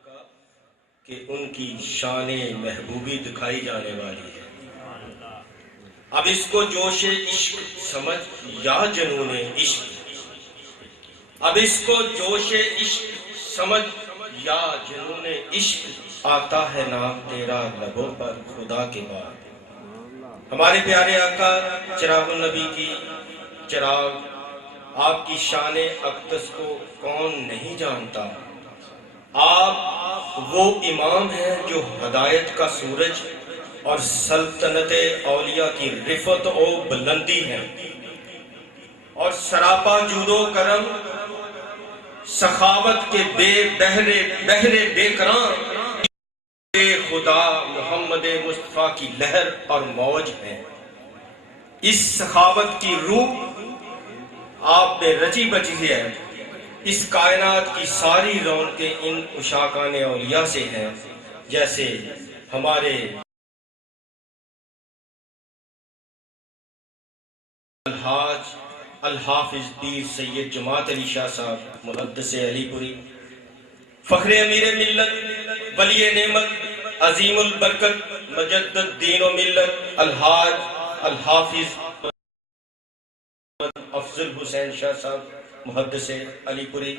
آقا کہ ان کی شان محبوبی دکھائی جانے والی ہے۔ اب اس کو جوش عشق سمجھ یا جنون عشق، اب اس کو جوش عشق سمجھ یا جنون عشق، آتا ہے نام تیرا لبوں پر خدا کے بعد۔ ہمارے پیارے آقا چراغ النبی کی چراغ، آپ کی شان اقدس کو کون نہیں جانتا؟ آپ وہ امام ہیں جو ہدایت کا سورج اور سلطنت اولیاء کی رفعت و بلندی ہے، اور سراپا جود و کرم سخاوت کے بہرے بے کراں خدا محمد مصطفیٰ کی لہر اور موج ہے۔ اس سخاوت کی روح آپ میں رچی بچی ہے۔ اس کائنات کی ساری رونقیں ان عشاقان اولیاء سے ہیں، جیسے ہمارے الحافظ پیر سید جماعت علی شاہ صاحب محدث علی پوری، فخر امیر ملت، ولی نعمت، عظیم البرکت، مجدد دین و ملت، الحافظ افضل حسین شاہ صاحب محدث علی پوری،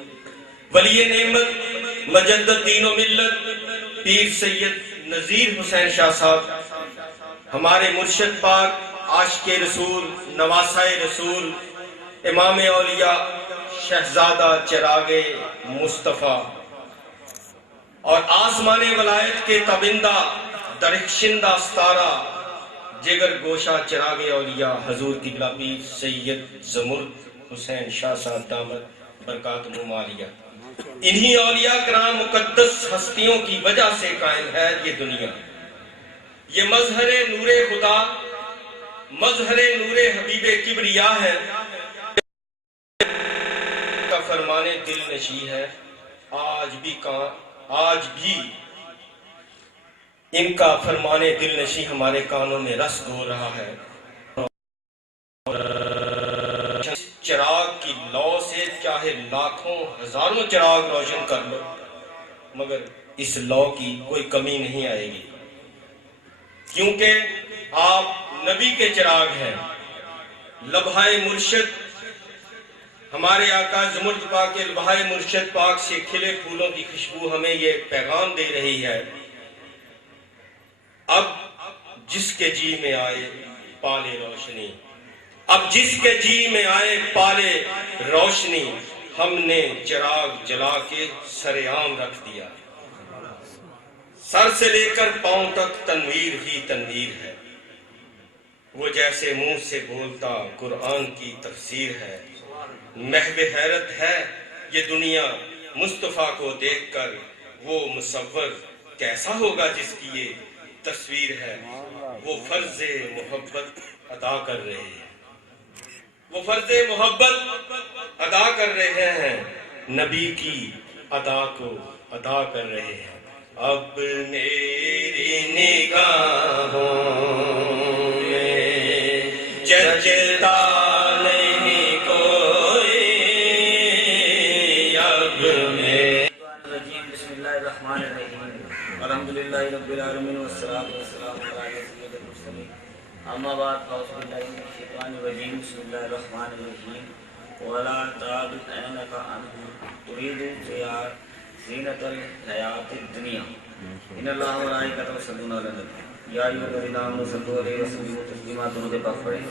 ولی نعمت، مجدد دین و ملت، پیر سید نذیر حسین شاہ صاحب، ہمارے مرشد پاک، عاشق رسول، نواسہ رسول، امام اولیاء، شہزادہ چراغ مصطفیٰ، اور آسمان ولایت کے تابندہ، درخشندہ ستارہ، جگر گوشہ چراغ اولیاء، حضور قبلہ پیر سید زمرد حسین شاہ صاحب دامت برکاتہم عالیہ۔ انہی اولیاء کرام مقدس ہستیوں کی وجہ سے قائم ہے یہ دنیا۔ یہ مظہر نور خدا، مظہر نور حبیب کبریا ہے، کا فرمان دل نشی ہے۔ آج بھی ان کا فرمان دل نشی ہمارے کانوں میں رس گھول رہا ہے۔ چراغ کی لو سے چاہے لاکھوں ہزاروں چراغ روشن کر لو، مگر اس لو کی کوئی کمی نہیں آئے گی، کیونکہ آپ نبی کے چراغ ہیں۔ لبھائے مرشد، ہمارے آقا زمرد پاک کے لبھائے مرشد پاک سے کھلے پھولوں کی خوشبو ہمیں یہ پیغام دے رہی ہے، اب جس کے جی میں آئے پالے روشنی، اب جس کے جی میں آئے پالے روشنی، ہم نے چراغ جلا کے سر عام رکھ دیا۔ سر سے لے کر پاؤں تک تنویر ہی تنویر ہے، وہ جیسے منہ سے بولتا قرآن کی تفسیر ہے۔ محو حیرت ہے یہ دنیا مصطفیٰ کو دیکھ کر، وہ مصور کیسا ہوگا جس کی یہ تصویر ہے۔ وہ فرض محبت ادا کر رہے ہیں، وہ فرض محبت ادا کر رہے ہیں، نبی کی ادا کو ادا کر رہے ہیں۔ اب میری نگاہوں میں جچتا نہیں کوئی، اب میں بسم اللہ الرحمن الرحیم، الحمدللہ رب العالمین والصلاة والسلام علی سید المرسلین، اما بعد فاعوذ باللہ من الشیطان الرجیم، بسم اللہ الرحمن الرحیم، وَلَا تَعْدُ عَيْنَكَ عَنْهُمْ تُرِيدُ زِينَةَ الْحَيَاةِ الدُّنْيَا إِنَّ اللَّهَ وَمَلَائِكَتَهُ يُصَلُّونَ عَلَى النَّبِيِّ يَا أَيُّهَا الَّذِينَ آمَنُوا صَلُّوا عَلَيْهِ وَسَلِّمُوا تَسْلِيمًا۔ درود پاک پڑھیں۔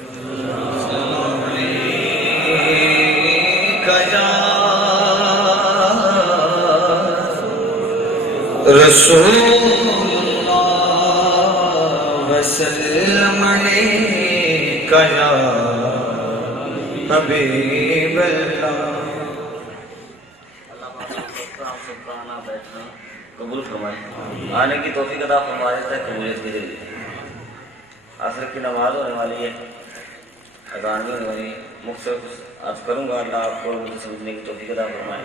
رسول وسلم علیکہ یا حبیب اللہ۔ اللہ پاک آپ سب کا آنا بیٹھنا قبول فرمائے، آنے کی توفیق عطا فرمائے، تک قبولیت کے دے۔ عصر کی نماز ہونے والی ہے، اذان بھی ہونے والی ہے، مختصر عرض کروں گا، اللہ آپ کو مجھے سمجھنے کی توفیق عطا فرمائے۔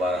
12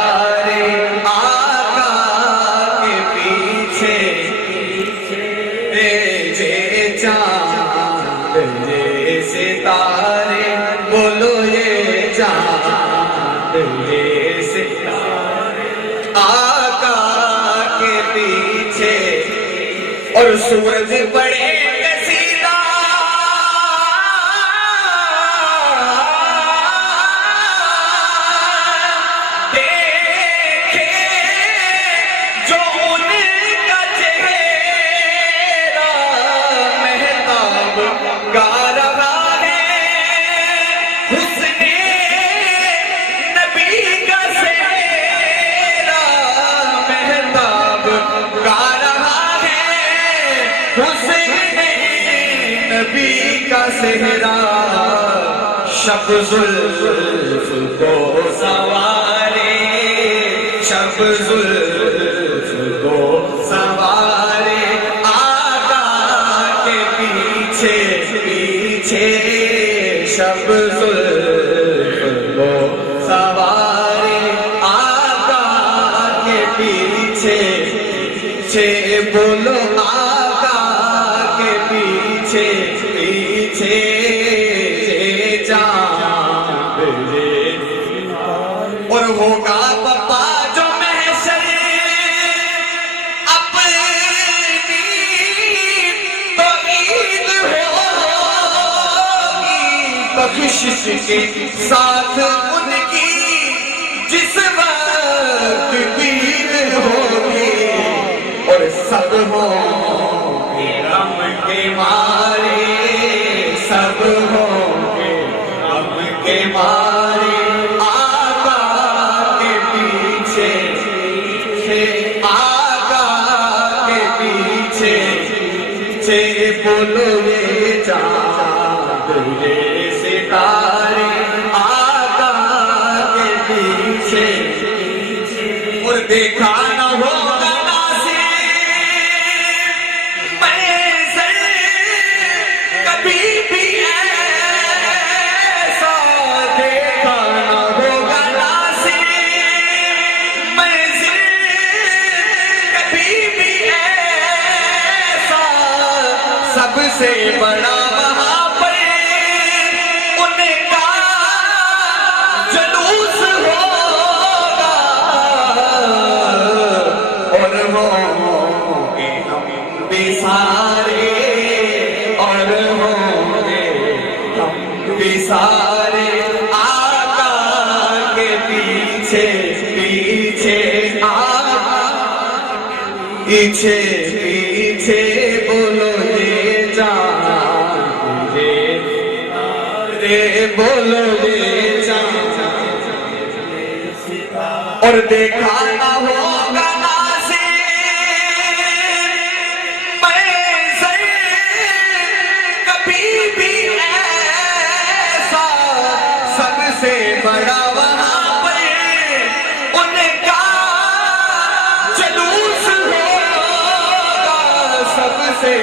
ستارے آقا کے پیچھے یہ چاند یہ ستارے بولو یہ چاند یہ ستارے آقا کے پیچھے اور سورج بڑے کسیدہ دیکھے جو ان کا چہرہ مہتاب گا رہا ہے حسن نبی کا سہرا مہتاب گا رہا ہے حسن نبی کا سہرا شب زلف کو سوارے شب زلف کو سوارے آقا کے پیچھے پیچھے شب زلف کو سوارے آقا کے پیچھے پیچھے بولو آقا کے پیچھے پیچھے اور ہوگا پپا جو محشر اپنی تو عید ہوگی بخشش کے ساتھ ان کی جس وقت دید ہوگی اور سب ہوں گے غم کے مارے سب ہوں گے غم کے مارے بولو یہ چاند یہ ستارے آقا کے پیچھے اور دیکھا نہ ہوگا ناصر منظر کبھی بھی ایسا دیکھا نہ ہوگا ناصر منظر کبھی بھی سب سے بڑا وہاں پر ان کا جلوس ہوگا اور ہوں گے ہم بھی سارے اور ہوں گے ہم بھی سارے آقا کے پیچھے پیچھے آقا پیچھے پیچھے بولو بولو یہ چاند اور دیکھا نہ ہوگا ناصر منظر کبھی بھی ایسا سب سے بڑا وہاں پر ان کا جلوس ہوگا سب سے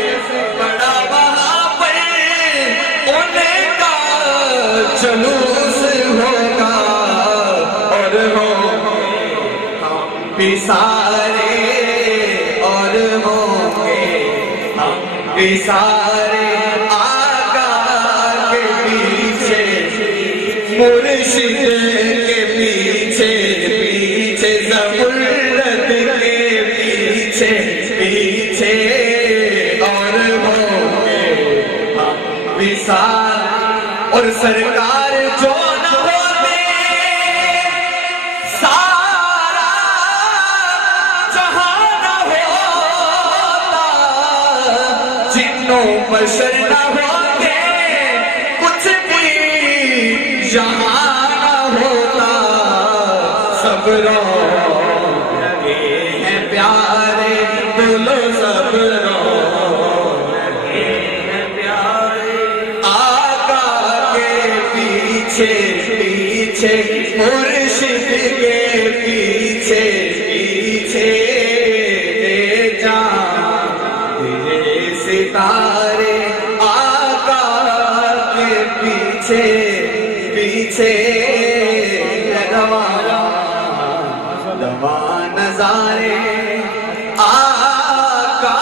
بڑا وہاں پر ان کا جلوس ہوگا اور ہوں ہم بھی سارے اور ہوں گے ہم بھی سارے آقا کے پیچھے مرشد کے پیچھے پیچھے زبرت کے پیچھے پیچھے اور ہوں گے ہم بھی سارے اور سرکار جو نہ ہوتے سارا جہاں نہ ہوتا جنوں بشر نہ ہوتے کچھ بھی یہاں نہ ہوتا سب لگے ہیں پیارے بولو سب پیچھے مرشد کے پیچھے پیچھے چاند یہ ستارے آقا کے پیچھے پیچھے رواں نظارے آقا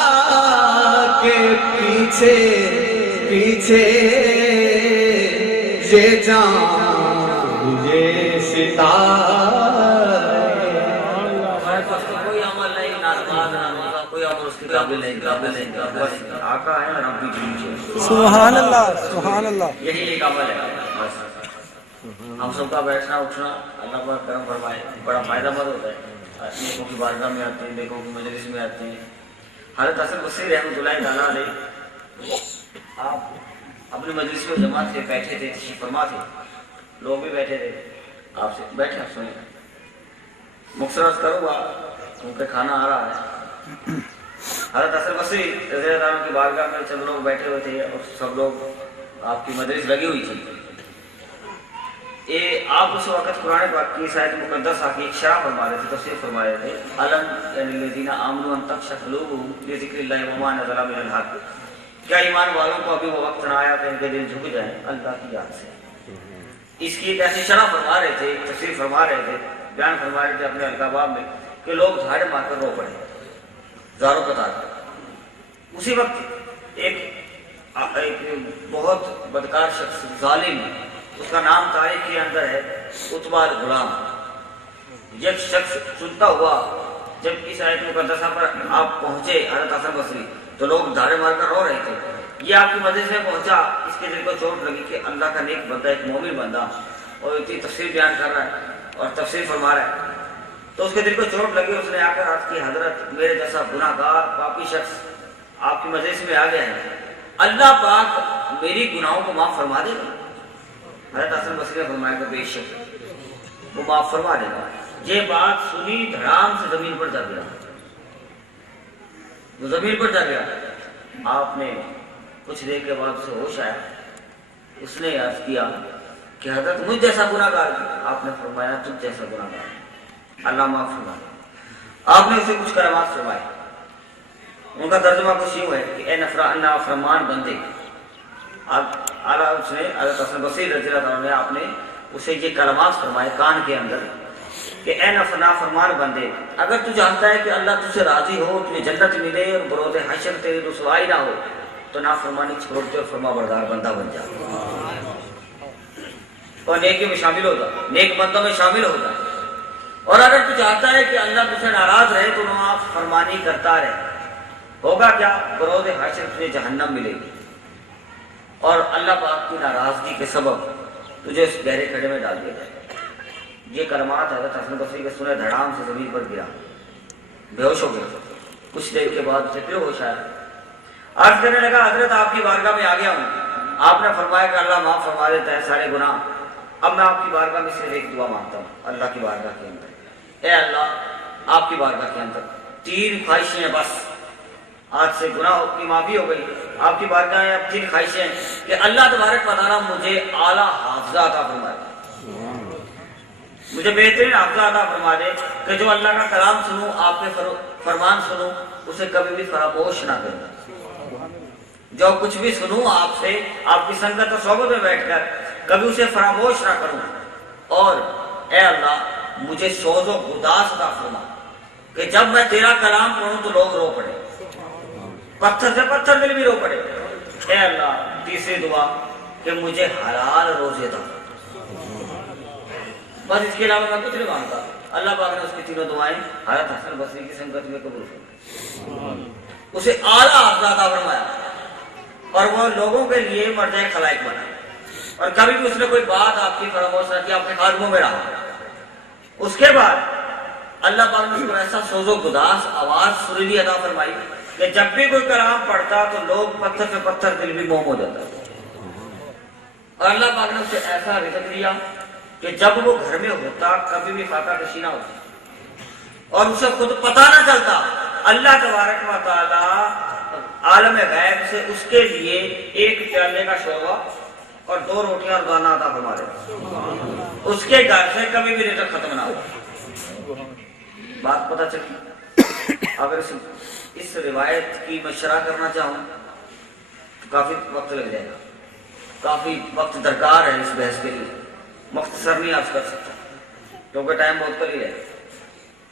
کے پیچھے پیچھے یہ جان یہ ستارے ہمارے پاس تو کوئی عمل نہیں، نہ نماز نہ روزہ، کوئی عمل اس کے قابل نہیں، بس آقا ہے اور ہم بھی پیچھے۔ سبحان اللہ سبحان اللہ۔ یہی ایک عمل ہے بس۔ ہم سب کا بیٹھنا اٹھنا اللہ پر کرم فرمائے، بڑا فائدہ مند ہوتا ہے۔ نیکوں کی بارگاہ میں آتے ہیں، نیکوں کی مجلس میں آتے ہیں۔ حضرت حسن بصری رحمۃ اللہ تعالیٰ علیہ آپ اپنی مجلس میں جمع تھے، بیٹھے تھے، تشریف فرما تھے، لوگ بھی بیٹھے تھے، آپ سے بیٹھے آپ سنیں، مختصر عرض کروں گا کیونکہ کھانا آ رہا ہے۔ حضرت حسن بصری رضی اللہ عنہ کی بارگاہ میں چند لوگ بیٹھے ہوئے تھے اور سب لوگ آپ کی مجلس لگی ہوئی تھی۔ آپ اس وقت قرآن پاک کی آیت مقدسہ کی ایک شرح فرما رہے تھے، تفسیر فرما رہے تھے، علم یعنی الذین آمنوا ان تخشع قلوبهم لذکر اللہ وما نزل من الحق، کیا ایمان والوں کو ابھی وہ وقت نہ آیا کہ ان کے دل جھک جائیں اللہ کی یاد سے۔ اس کی ایک ایسی شرح فرما رہے تھے، تفسیر فرما رہے تھے، بیان فرما رہے تھے اپنے القاباب میں کہ لوگ جھاڑ مار کر رو پڑے زاروں قطار کر۔ اسی وقت ایک بہت بدکار شخص ظالم، اس کا نام تاریخ کے اندر ہے عتبہ الغلام، ایک شخص چنتا ہوا جب اس آیت مقدسہ پر آپ پہنچے حضرت حسن بصری تو لوگ دھاڑے مار کر رو رہے تھے۔ یہ آپ کی مجلس میں پہنچا، اس کے دل کو چوٹ لگی کہ اللہ کا نیک بندہ، ایک مومن بندہ، اور اتنی تفسیر بیان کر رہا ہے اور تفسیر فرما رہا ہے، تو اس کے دل کو چوٹ لگی۔ اس نے آ کر عرض کی حضرت میرے جیسا گناہ گار پاپی شخص آپ کی مجلس میں آ گیا ہے، اللہ پاک میری گناہوں کو معاف فرما دے گا؟ حضرت حسن بصری نے فرمایا کہ بے شک وہ معاف فرما دے گا۔ یہ بات سنی دھڑام سے زمین پر جا گیا، وہ زمین پر جا گیا۔ آپ نے کچھ دیر کے بعد اسے ہوش آیا، اس نے عرض کیا کہ حضرت مجھ جیسا گناہ گار ہے؟ آپ نے فرمایا تجھ جیسا گناہ گار ہے، اللہ معاف فرما دے۔ آپ نے اسے کچھ کلمات فرمائے، ان کا ترجمہ کچھ یوں ہے کہ اے نافرمان بندے، اس نے حضرت حسن بصری رضی اللہ عنہ نے آپ نے اسے یہ کلمات فرمائے کان کے اندر کہ اے نافرمان بندے، اگر تو چاہتا ہے کہ اللہ تجھ سے راضی ہو، تجھے جنت ملے اور بروز حشر تیری رسوائی نہ ہو، تو نافرمانی چھوڑ دے اور فرما بردار بندہ بن جا اور نیکی میں شامل ہوتا، نیک بندوں میں شامل ہوتا۔ اور اگر تو چاہتا ہے کہ اللہ تجھ سے ناراض رہے تو نافرمانی کرتا رہے، ہوگا کیا؟ بروز حشر تجھے جہنم ملے گی اور اللہ پاک کی ناراضگی کے سبب تجھے اس گہرے کھڈے میں ڈال دیا جائے۔ یہ کلمات حضرت حسن بصری کے سنے دھڑام سے زمین پر گرا، بے ہوش ہو گیا۔ کچھ دیر کے بعد اسے پھر ہوش آیا، عرض کرنے لگا حضرت آپ کی بارگاہ میں آ گیا ہوں، آپ نے فرمایا کہ اللہ معاف فرما دیتا ہے سارے گناہ، اب میں آپ کی بارگاہ میں صرف ایک دعا مانگتا ہوں اللہ کی بارگاہ کے اندر، اے اللہ آپ کی بارگاہ کے اندر 3 خواہشیں ہیں بس، آج سے گناہ کی معافی ہو گئی، آپ کی بارگاہ میں اب 3 خواہشیں ہیں کہ اللہ تبارک و تعالیٰ مجھے اعلیٰ حافظہ عطا فرما دے، مجھے بہترین حافظہ عطا فرما دے کہ جو اللہ کا کلام سنوں، آپ کے فرمان سنوں، اسے کبھی بھی فراموش نہ کروں، جو کچھ بھی سنوں آپ سے، آپ کی سنگت و صحبت میں بیٹھ کر کبھی اسے فراموش نہ کروں، اور اے اللہ مجھے سوز و گداز عطا فرما کہ جب میں تیرا کلام پڑھوں تو لوگ رو پڑے، پتھر سے پتھر دل بھی رو پڑے۔ اے اللہ تیسری دعا کہ مجھے حلال روزے دو، بس اس کے علاوہ میں کچھ نہیں مانگتا۔ اللہ پاک نے اس کی 3 دعائیں حضرت حسن بصری کی سنگت میں قبول فرمائیں، اسے اعلیٰ حافظہ عطا فرمایا اور وہ لوگوں کے لیے مرجع خلائق بنا، اور کبھی بھی اس نے کوئی بات آپ کی فراموش نہ کی، آپ کے قدموں میں رہا۔ اس کے بعد اللہ پاک نے اس کو ایسا سوز و گداز آواز سریلی عطا فرمائی کہ جب بھی کوئی کلام پڑھتا تو لوگ پتھر سے پتھر دل بھی موم ہو جاتا، اور اللہ پاک نے اسے ایسا رزق دیا کہ جب وہ گھر میں ہوتا کبھی بھی فاقہ کشی نہ ہوتی اور اسے خود پتہ نہ چلتا، اللہ تبارک و تعالی عالم غیب سے اس کے لیے 1 پیالے کا شوربہ اور 2 روٹیاں اور دانہ عطا فرما دے، اس کے گھر سے کبھی بھی رزق ختم نہ ہو۔ بات پتہ چلی؟ اگر اس روایت کی میں شرح کرنا چاہوں تو کافی وقت لگ جائے گا، کافی وقت درکار ہے اس بحث کے لیے، مختصر نہیں عرض کر سکتا کیونکہ ٹائم بہت قلیل ہے۔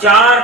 4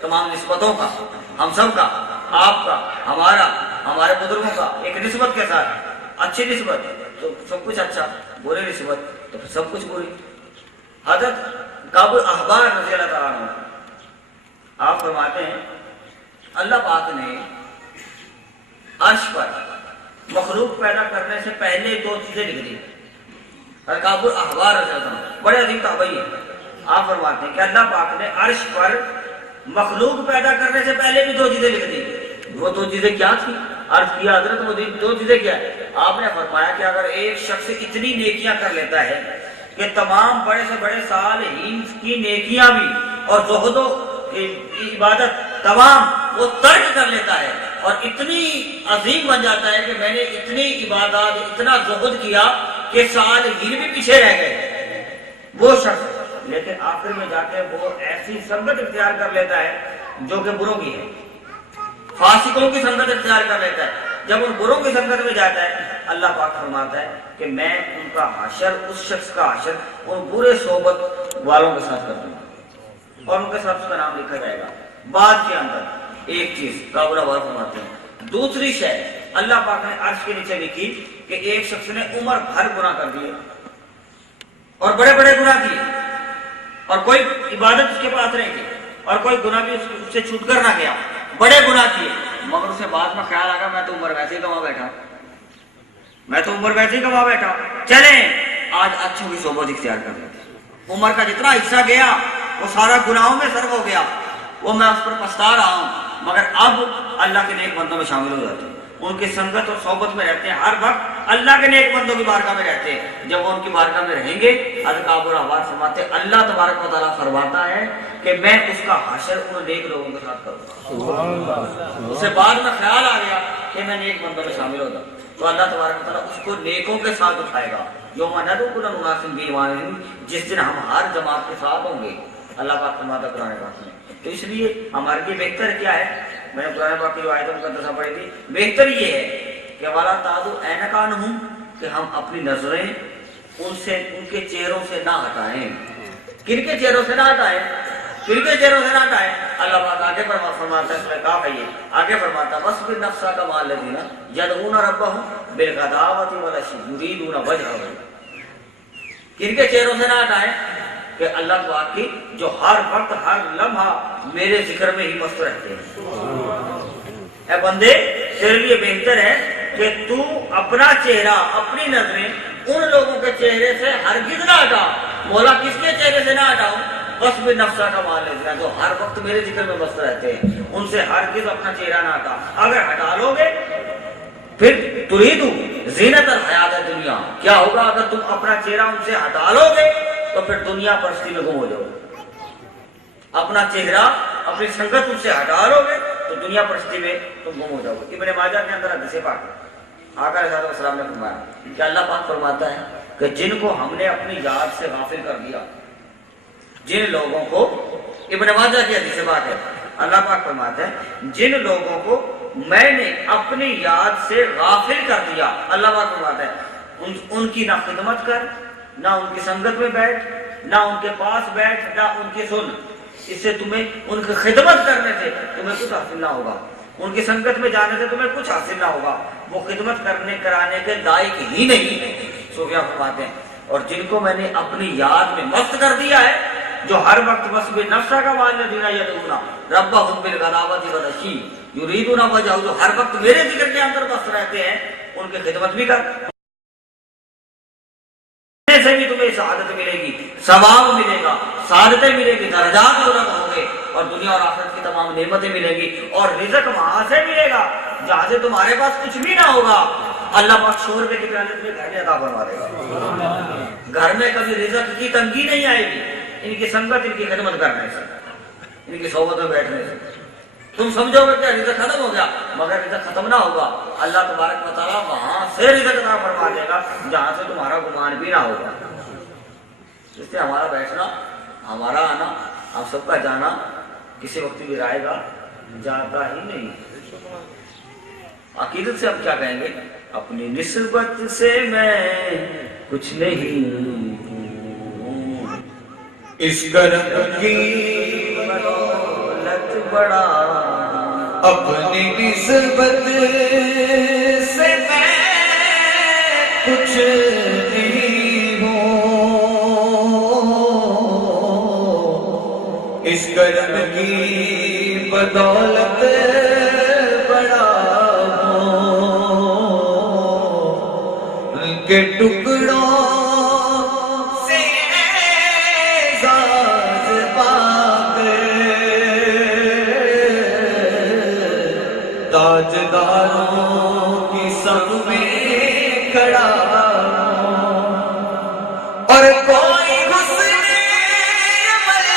تمام نسبتوں کا، ہم سب کا، آپ کا، ہمارا، ہمارے بزرگوں کا، ایک نسبت کے ساتھ، اچھی نسبت تو سب کچھ اچھا، بری نسبت تو پھر سب کچھ بری۔ حضرت کعب احبار رضی اللہ تعالیٰ عنہ آپ فرماتے ہیں اللہ پاک نے عرش پر مخلوق پیدا کرنے سے پہلے دو چیزیں لکھ دی۔ کعب احبار رضی اللہ عنہ بڑے عظیم تابعی ہیں، آپ فرماتے ہیں کہ اللہ پاک نے عرش پر مخلوق پیدا کرنے سے پہلے بھی دو چیزیں لکھ دی۔ وہ دو چیزیں کیا تھی؟ عرض کیا حضرت وہ دو چیزیں کیا ہے؟ آپ نے فرمایا کہ اگر ایک شخص اتنی نیکیاں کر لیتا ہے کہ تمام بڑے سے بڑے صالحین کی نیکیاں بھی اور زہد و عبادت تمام وہ ترک کر لیتا ہے اور اتنی عظیم بن جاتا ہے کہ میں نے اتنی عبادات اتنا زہد کیا کہ صالحین بھی پیچھے رہ گئے، وہ شخص لیکن آخر میں جا کے وہ ایسی سنگت اختیار کر لیتا ہے جو کہ بروں کی ہے، فاسقوں کی سنگت اختیار کر لیتا ہے۔ جب ان بروں کی سنگت میں جاتا ہے اللہ پاک فرماتا ہے کہ میں ان کا حشر، اس شخص کا حشر ان برے صحبت والوں کے ساتھ کر دوں گا اور ان کے ساتھ اس کا نام لکھا جائے گا۔ بعد کے اندر ایک چیز کعب احبار فرماتے ہیں، دوسری شے اللہ پاک نے عرش کے نیچے لکھی کہ ایک شخص نے عمر بھر گناہ کر دیے اور بڑے بڑے گناہ کیے اور کوئی عبادت اس کے پاس نہیں تھی اور کوئی گناہ بھی اس سے چھوٹ کر نہ گیا، بڑے گناہ کیے، مگر اسے بعد میں خیال آ گیا میں تو عمر ویسے ہی کما بیٹھا، میں تو عمر ویسے ہی کما بیٹھا، چلیں آج اچھوں کی صحبت اختیار کر لیتے۔ عمر کا جتنا حصہ گیا وہ سارا گناہوں میں صرف ہو گیا، وہ میں اس پر پچھتا رہا ہوں، مگر اب اللہ کے نیک بندوں میں شامل ہو جاتے ہیں، ان کی سنگت اور صحبت میں رہتے ہیں، ہر وقت اللہ کے نیک بندوں کی بارگاہ میں رہتے ہیں۔ جب وہ ان کی بارگاہ میں رہیں گے حضرت کعب احبار فرماتے ہیں اللہ تبارک و تعالیٰ فرماتا ہے کہ میں اس کا حشر ان نیک لوگوں کے ساتھ کروں گا۔ اسے بعد میں خیال آ گیا کہ میں نیک بندوں میں شامل ہوتا تو اللہ تبارک و تعالیٰ اس کو نیکوں کے ساتھ اٹھائے گا، یوم ندعو کل اناس بإمامہم، جس دن ہم ہر جماعت کے ساتھ ہوں گے۔ اللہ پاک فرماتا ہے قرآن پاک میں، تو اس لیے ہمارے لیے بہتر کیا ہے؟ میں نے قرآن پاک کی آیت مقدسہ پڑھی تھی، بہتر یہ ہے کہ وَلَا تَعْدُ عَيْنَكَ کہ ہم اپنی نظریں ان سے، ان کے چہروں سے نہ ہٹائیں۔ کن کے چہروں سے نہ ہٹائیں؟ کن کے چہروں سے نہ ہٹائیں؟ اللہ پاک آگے فرماتا ہے سورہ کاف ہے یہ، آگے فرماتا ہے وَاصْبِرْ نَفْسَكَ مَعَ الَّذِينَ يَدْعُونَ رَبَّهُمْ بِالْغَدَاوَةِ وَالْعَشِيِّ يُرِيدُونَ وَجْهَهُ۔ کن کے چہروں سے نہ ہٹائیں؟ کہ اللہ پاک کی جو ہر وقت ہر لمحہ میرے ذکر میں ہی مست رہتے ہیں۔ اے بندے تیرے لیے بہتر ہے کہ تو اپنا چہرہ، اپنی نظریں ان لوگوں کے چہرے سے ہرگز نہ ہٹا۔ مولا کس کے چہرے سے نہ ہٹاؤں؟ بس بھی نفسہ کا مال ہے جو ہر وقت میرے ذکر میں مست رہتے ہیں، ان سے ہرگز اپنا چہرہ نہ ہٹا۔ اگر ہٹا لو گے پھر تریدو زینت الحیات دنیا، کیا ہوگا اگر تم اپنا چہرہ ان سے ہٹا لو گے تو پھر دنیا پرستی میں گم ہو جاؤ گے۔ اپنا چہرہ، اپنی سنگت ان سے ہٹا لو گے تو دنیا پرستی میں تم گم ہو جاؤ گے۔ ابن ماجہ کے اندر حدیث پاک ہے، آقا علیہ السلام نے فرمایا کہ اللہ پاک فرماتا ہے کہ جن کو ہم نے اپنی یاد سے غافل کر دیا، جن لوگوں کو، ابن ماجہ کی حدیث پاک ہے، اللہ پاک فرماتا ہے جن لوگوں کو میں نے اپنی یاد سے غافل کر دیا، اللہ پاک فرماتا ہے ان کی نہ خدمت کر، نہ ان کی سنگت میں بیٹھ، نہ ان کے پاس بیٹھ، نہ ان کی سن، اس سے تمہیں ان کی خدمت کرنے سے تمہیں کچھ حاصل نہ ہوگا، ان کی سنگت میں جانے سے تمہیں کچھ حاصل نہ ہوگا، وہ خدمت کرنے کرانے کے لائق ہی نہیں، صوفیاء فرماتے ہیں۔ اور جن کو میں نے اپنی یاد میں مست کر دیا ہے، جو ہر وقت بس بے نفسہ کا والذین یدعون ربهم بالغداوۃ والعشی یریدون وجہہ، جو ہر وقت میرے ذکر کے اندر مست رہتے ہیں، ان کی خدمت بھی کر، سے بھی تمہیں سعادت ملے گی، ثواب ملے گا، سعادتیں ملے گی، درجات بلند ہوں گے اور دنیا اور آخرت کی تمام نعمتیں ملے گی، اور رزق وہاں سے ملے گا جہاں سے تمہارے پاس کچھ بھی نہ ہوگا۔ اللہ پاک شوربے کی پیالے میں گھر میں عطا فرما دے گا، گھر میں کبھی رزق کی تنگی نہیں آئے گی، ان کی سنگت، ان کی خدمت کرنے سے، ان کی صحبت میں بیٹھنے سے۔ تم سمجھو گے کہ رزق ختم ہو گیا، مگر رزق ختم نہ ہوگا، اللہ تبارک و تعالیٰ وہاں سے رزق عطا فرما دے گا جہاں سے تمہارا گمان بھی نہ ہوگا۔ اس لیے ہمارا بیٹھنا، ہمارا آنا، ہم سب کا جانا کسی وقت بھی رائے گا جاتا ہی نہیں۔ عقیدت سے ہم کیا کہیں گے؟ اپنی نسبت سے میں کچھ نہیں، اس کرم کی بڑا اپنی نسبت سے میں کچھ نہیں ہوں، اس کرم کی بدولت بڑا ہوں، ان کے ٹکڑوں سے اعزاز پا کر تاجداروں کی سب میں کھڑا ہوں، اور کوئی حسن عمل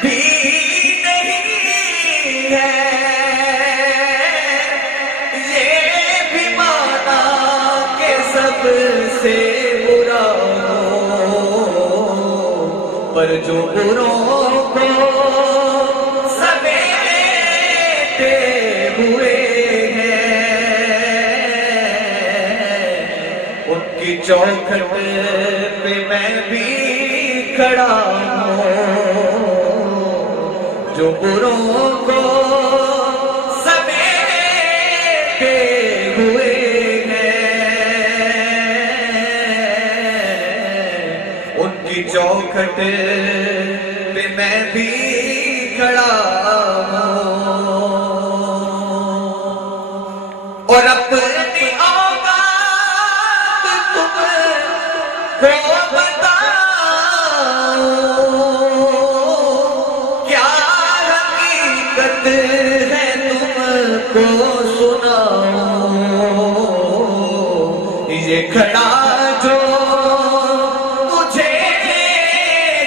بھی نہیں ہے، یہ بھی مانا کہ سب سے برا ہو، پر جو بروں کو سمیٹے ہوئے ہیں، ان کی چوکھٹ پہ میں بھی کھڑا ہوں، جو بروں کو سمیٹے ہوئے ہیں، ان کی چوکھٹ پہ میں بھی کھڑا ہوں، اور اپنی اوقات تم کو بتاؤں، کیا حقیقت ہے تم کو سناؤں، یہ کھڑا جو مجھے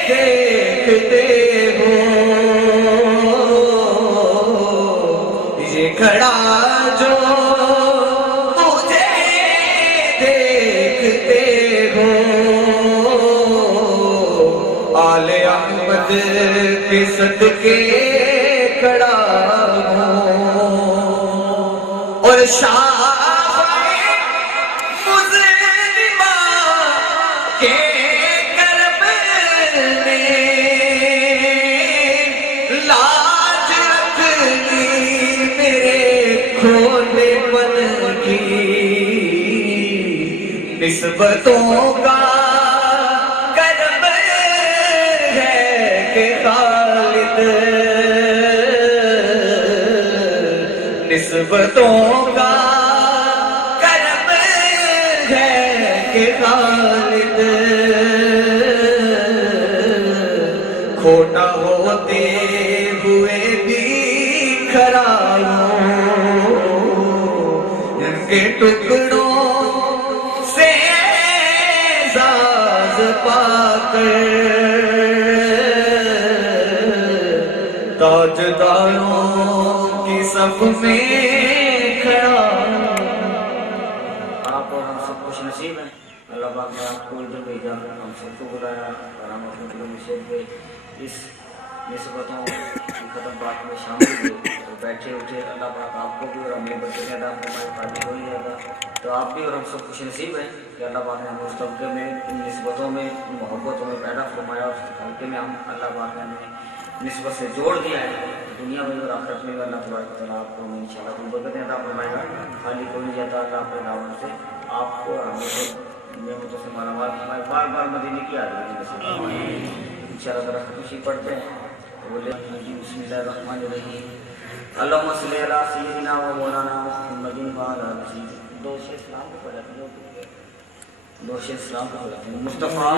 دیکھتے ہو، یہ کھڑا جو مجھے دیکھتے ہو، آل احمد کے صدقے کھڑا ہوں، اور شاہ مظلمہ کے کرب میں لاج رکھ لی میرے کھولے من کی، نسبتوں کا کرب ہے کہ خالد، نسبتوں کا کرب ہے کہ خالد، کھوٹا ہوتے ہوئے بھی کھڑا ہوں، ان کے ٹکڑوں سے اعزاز پا کر تاجداروں کی صف میں کھڑا ہوں۔ آپ اور ہم سب خوش نصیب ہیں، اللہ پاک نے آپ کو ادھر بھیجا، ہم سب کو بلایا اور ہم اپنے دلوں میں سے ہوئے اس نسبتوں کی ختم بات میں شامل ہوئے، تو بیٹھے اٹھے اللہ پاک آپ کو بھی اور ہمیں بچے عطا فرمائے، قابل ہو جائے گا، تو آپ بھی اور ہم سب خوش نصیب ہیں کہ اللہ پاک نے ہمیں اس طبقے میں ان نسبتوں میں ان محبتوں میں پیدا فرمایا، اور اس طبقے میں ہم اللہ پاک نے ہمیں نسبت سے جوڑ دیا ہے، دنیا میں اور آخرت میں اللہ تبارک و تعالیٰ آپ کو ہمیں انشاءاللہ کوئی برکتیں عطا فرمائے گا، خالی کوئی نہیں جاتا اللہ اپنے نام سے آپ کو اور ہمیں کو نعمتوں سے مالا مال فرمائے، بار بار مدینے کی حاضری نصیب فرمائے۔ انشاءاللہ ذرا خوشی پڑھتے ہیں، بولے بسم اللہ الرحمن الرحیم، اللہم صلی علی سیدنا و مولانا محمد وعلی آلہ سیدنا، دو شے اسلام کو پڑھتے ہیں، دو شے اسلام کو پڑھتے ہیں، مصطفیٰ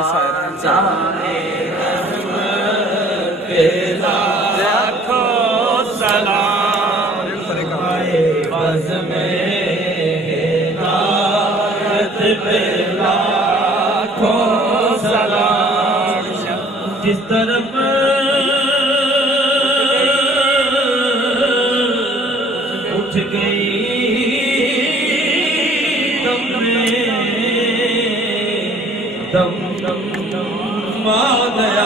لاکھوں سلام بز میں ہدایت پہ لاکھوں سلام، جس طرف اٹھ گئی دم میں دم آ گیا،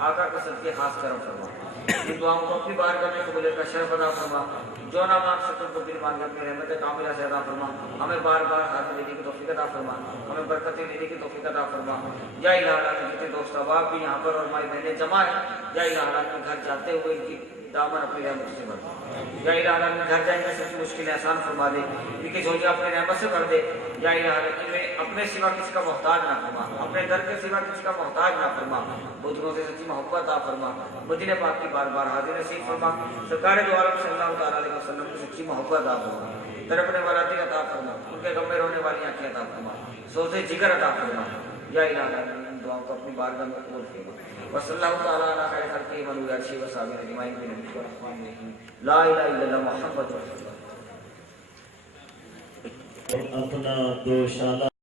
آقا کے صدقے خاص کرم فرما ان دعاؤں کو اپنی بارگاہ میں قبول کا شرف ادا فرما جو نہ مانگ سکتے تو دل مانگے اپنی رحمت کاملہ سے عطا فرما ہمیں بار بار حاضر لینے کی توفیق عطا فرما ہمیں برکتیں لینے کی توفیق عطا فرما یا الہ العالمین جتنے دوست احباب بھی یہاں پر اور ہماری بہنیں جمع ہیں یا الہ العالمین گھر جاتے ہوئے ان کی دامن اپنی رحمت سے بھر دے یا الہ العالمین گھر جائیں گے سب کی مشکلیں آسان فرما دے ان کی جھولیاں اپنی رحمت سے بھر دے یا الہ العالمین میں اپنے سوا کسی کا محتاج نہ فرما اپنے در کے سوا کسی کا محتاج نہ فرما بزرگوں سے سچی محبت عطا فرما مدینہ پاک کی بار بار حاضر نصیب فرما سرکار دو عالم صلی اللہ تعالیٰ علیہ وسلم کی سچی محبت عطا فرما تڑپنے والا دل عطا فرما ان کے غم میں رونے والی آنکھیں عطا فرما سوزے جگر عطا فرما یا الہ العالمین ان دعاؤں کو اپنی بارگاہ میں قبول فرما وصلی اللہ تعالیٰ علیہ خیر خلقہ من هو یرشی و صحابہ اجمعین برحمتک الرحمن الرحیم لا الہ الا اللہ محمد رسول اللہ اپنا دو شالہ